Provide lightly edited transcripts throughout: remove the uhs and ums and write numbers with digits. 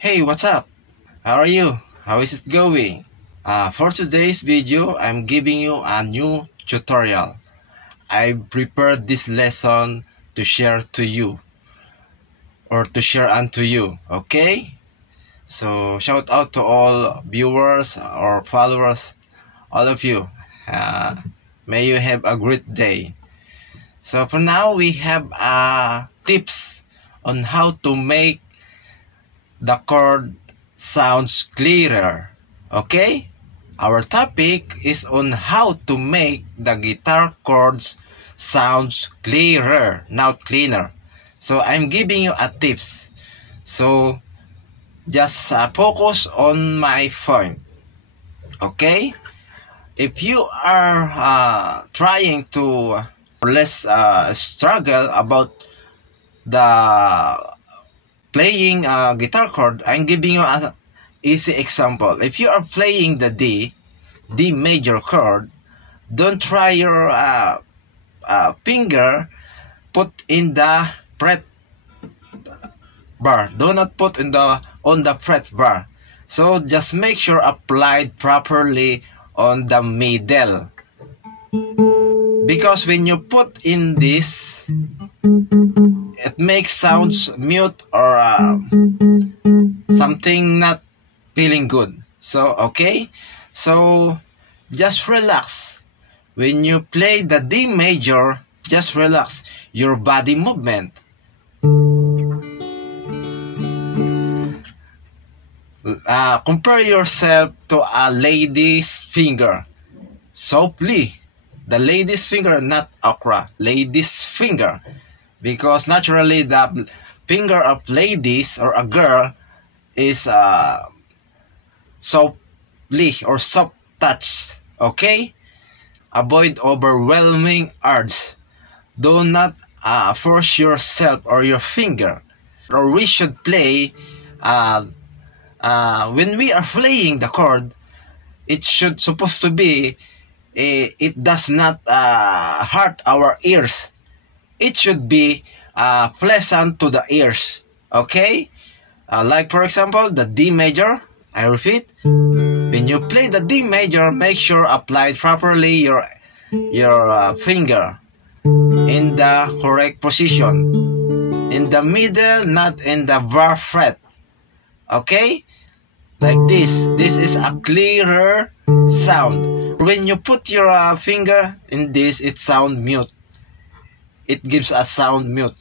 Hey, what's up? How are you? How is it going? For today's video, I'm giving you a new tutorial. I prepared this lesson to share to you or to share unto you, okay? So shout out to all viewers or followers, all of you. May you have a great day. So for now, we have tips on how to make the chord sounds clearer. Okay? Our topic is on how to make the guitar chords sounds clearer, not cleaner. So I'm giving you a tips. So just focus on my point. Okay? If you are trying to less struggle about the playing a guitar chord, I'm giving you an easy example. If you are playing the D major chord, don't try your finger put in the fret bar. Do not put on the fret bar. So just make sure applied properly on the middle. Because when you put in this, it makes sounds mute or something not feeling good. So okay, so just relax. When you play the D major, just relax your body movement. Compare yourself to a lady's finger. Softly. The lady's finger, not okra. Lady's finger. Because naturally the finger of ladies or a girl is softly or soft touch. Okay? Avoid overwhelming urge. Do not force yourself or your finger. Or we should play when we are playing the chord, it should supposed to be it does not hurt our ears. It should be pleasant to the ears. Okay? Like for example, the D major. I repeat, when you play the D major, make sure apply properly your finger in the correct position. In the middle, not in the bar fret. Okay? Like this. This is a clearer sound. When you put your finger in this, it sound mute. It gives a sound mute.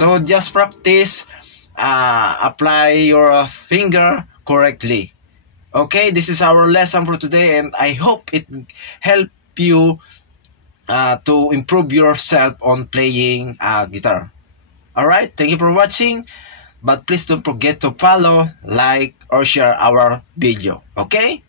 So just practice, apply your finger correctly. Okay, this is our lesson for today, and I hope it help you to improve yourself on playing guitar. Alright, thank you for watching, but please don't forget to follow, like, or share our video. Okay?